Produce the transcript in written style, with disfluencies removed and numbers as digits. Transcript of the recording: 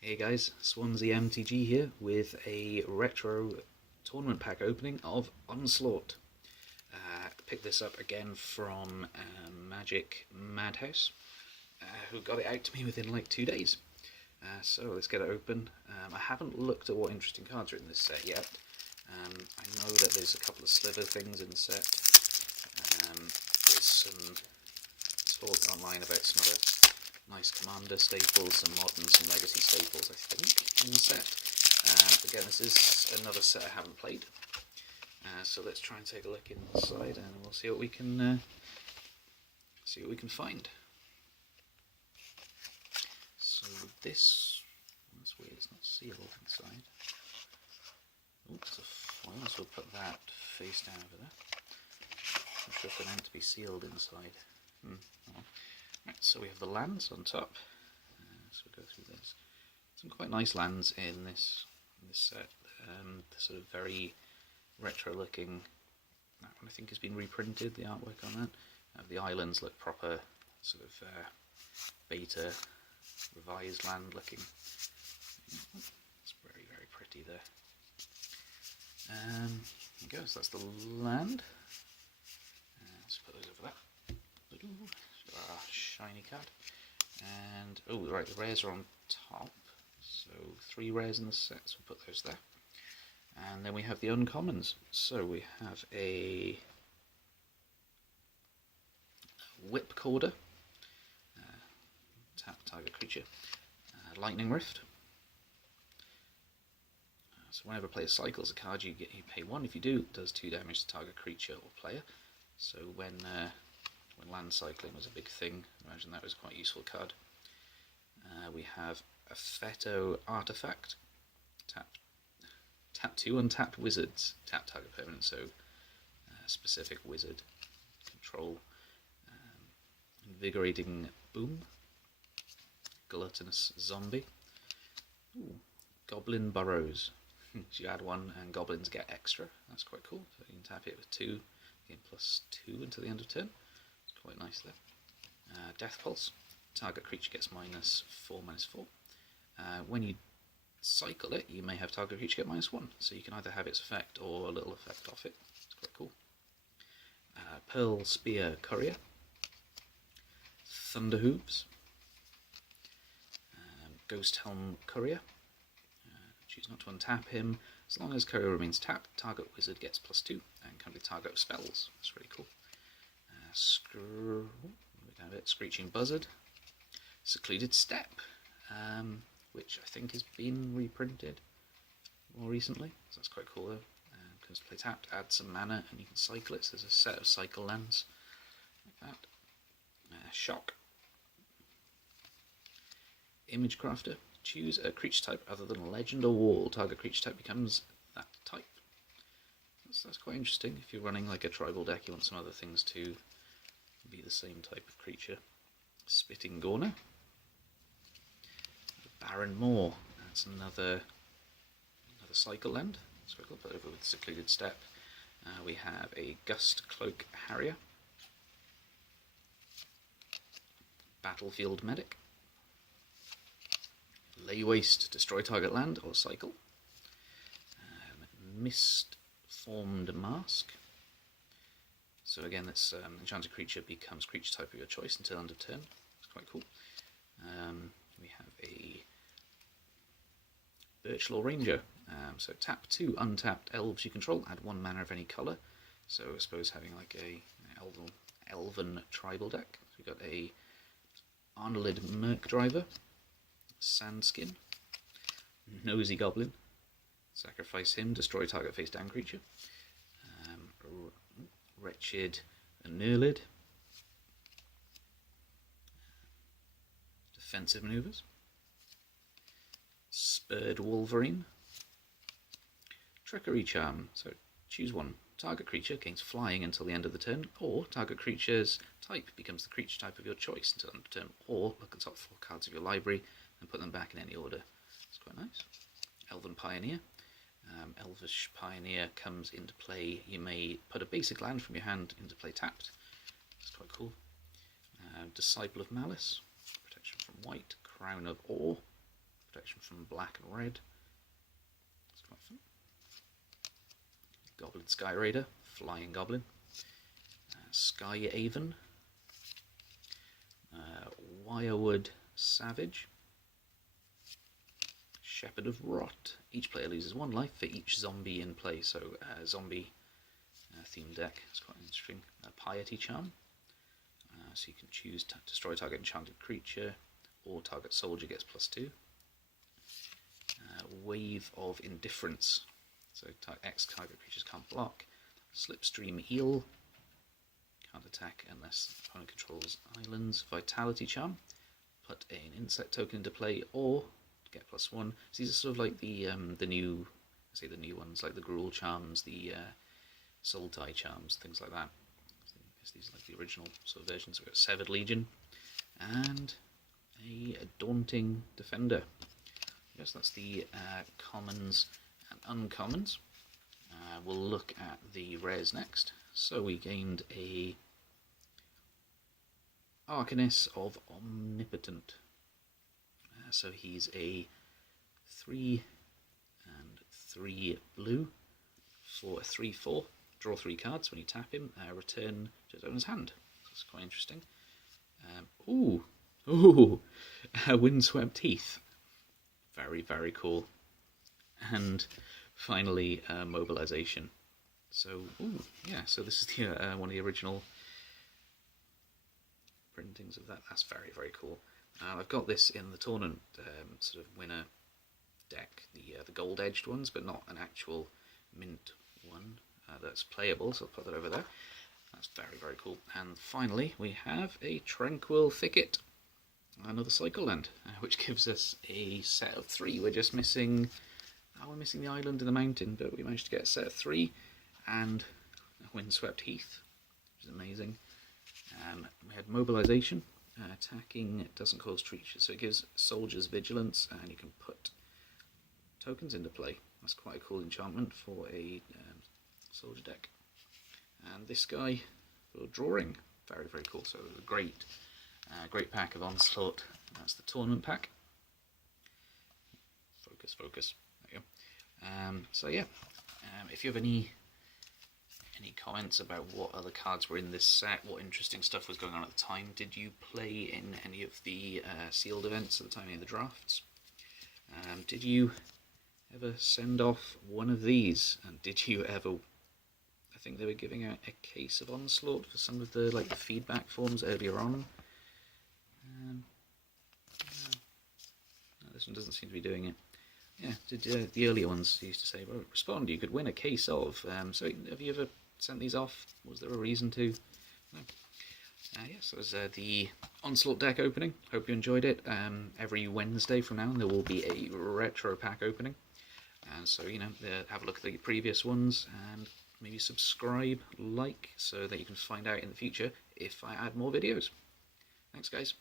Hey guys, Swansea MTG here with a retro tournament pack opening of Onslaught. Picked this up again from Magic Madhouse, who got it out to me within like 2 days. So let's get it open. I haven't looked at what interesting cards are in this set yet. I know that there's a couple of sliver things in the set. There's some talk online about some other nice Commander staples, some modern, some legacy staples, I think, in the set. Again, this is another set I haven't played. So let's try and take a look inside, and we'll see what we can find. So that's weird. It's not sealed inside. Oops, it's a foil, so we'll put that face down over there. I'm not sure if they're meant to be sealed inside. Right, so we have the lands on top. So we'll go through this. Some quite nice lands in this set. The sort of very retro-looking. That one I think has been reprinted. The artwork on that. The islands look proper, sort of beta revised land looking. It's very pretty there. There you go. So that's the land. Let's put those over there. Shiny card. And oh right, the rares are on top, so 3 rares in the set, so we'll put those there. And then we have the uncommons. So we have a Whipcorder, tap target creature, Lightning Rift. So whenever a player cycles a card, you pay 1. If you do, it does 2 damage to target creature or player. So when land cycling was a big thing, I imagine that was quite a useful card. We have a Feto Artifact, tap 2 untapped wizards, tap target permanent, so specific wizard control. Invigorating Boom, Gluttonous Zombie, Goblin Burrows. So you add 1 and goblins get extra, that's quite cool. So you can tap it with 2, gain +2 until the end of turn. Quite nice there. Death Pulse. Target creature gets -4/-4. When you cycle it, you may have target creature get -1. So you can either have its effect or a little effect off it. It's quite cool. Pearl Spear Courier. Thunder Hooves. Ghost Helm Courier. Choose not to untap him. As long as Courier remains tapped, target wizard gets +2 and can be target spells. That's really cool. Screeching Buzzard, Secluded Step, which I think has been reprinted more recently, so that's quite cool though. Comes to play tapped, add some mana, and you can cycle it. So there's a set of cycle lands like that. Shock, Image Crafter. Choose a creature type other than Legend or Wall. Target creature type becomes that type. That's quite interesting. If you're running like a tribal deck, you want some other things to be the same type of creature. Spitting Gorner. Barren Moor. That's another cycle land. So we'll put it over with Secluded Step. We have a Gust Cloak Harrier. Battlefield Medic. Lay Waste. Destroy target land or cycle. Mist Formed Mask. So again, this enchanted creature becomes creature type of your choice until end of turn. It's quite cool. We have a Birchlaw Ranger. So tap 2 untapped elves you control, add 1 mana of any colour. So I suppose having like a elven tribal deck. So we've got a Arnolid Merc Driver, Sandskin, Nosy Goblin. Sacrifice him, destroy target face down creature. Wretched Nurlid. Defensive Maneuvers. Spurred Wolverine. Trickery Charm. So choose 1. Target creature gains flying until the end of the turn, or target creature's type becomes the creature type of your choice until the end of the turn, or look at the top 4 cards of your library and put them back in any order. It's quite nice. Elven Pioneer. Elvish Pioneer comes into play. You may put a basic land from your hand into play tapped. It's quite cool. Disciple of Malice, protection from white. Crown of Awe, protection from black and red. It's quite fun. Goblin Sky Raider, Flying Goblin. Sky Aven. Wirewood Savage. Shepherd of Rot. Each player loses 1 life for each zombie in play, so zombie themed deck. It's quite interesting. Piety Charm. So you can choose to destroy target enchanted creature, or target soldier gets +2. Wave of Indifference. So X target creatures can't block. Slipstream Eel. Can't attack unless the opponent controls islands. Vitality Charm. Put an insect token into play, or get +1. So these are sort of like the new, I say the new ones, like the Gruul Charms, the Soul Tie Charms, things like that. So I guess these are like the original sort of versions. We've got Severed Legion and a Daunting Defender. Yes, that's the commons and uncommons. We'll look at the rares next. So we gained a Arcanist of Omnipotent. So he's a 3 and 3 blue for a 3/4. Draw 3 cards when you tap him. Return to his owner's hand. That's quite interesting. Windswept Heath. Very, very cool. And finally, Mobilization. So, so this is the one of the original printings of that. That's very, very cool. I've got this in the tournament sort of winner deck, the gold-edged ones, but not an actual mint one that's playable, so I'll put that over there. That's very, very cool. And finally, we have a Tranquil Thicket, another Cycle Land, which gives us a set of 3. We're just missing, we're missing the island and the mountain, but we managed to get a set of 3, and a Windswept Heath, which is amazing. We had Mobilization. Attacking doesn't cause creatures, so it gives soldiers vigilance, and you can put tokens into play. That's quite a cool enchantment for a soldier deck. And this guy for drawing, very, very cool. So a great pack of Onslaught. That's the tournament pack. Focus. There you go. So yeah, if you have any comments about what other cards were in this set, what interesting stuff was going on at the time, did you play in any of the sealed events at the time, any of the drafts? Did you ever send off one of these? And did you ever, I think they were giving out a case of Onslaught for some of the the feedback forms earlier on. No, this one doesn't seem to be doing it. Yeah, did the earlier ones used to say, well, respond, you could win a case of. So have you ever sent these off? Was there a reason to? No. Yes, that was the Onslaught deck opening. Hope you enjoyed it. Every Wednesday from now on there will be a retro pack opening. So, have a look at the previous ones and maybe subscribe, so that you can find out in the future if I add more videos. Thanks, guys.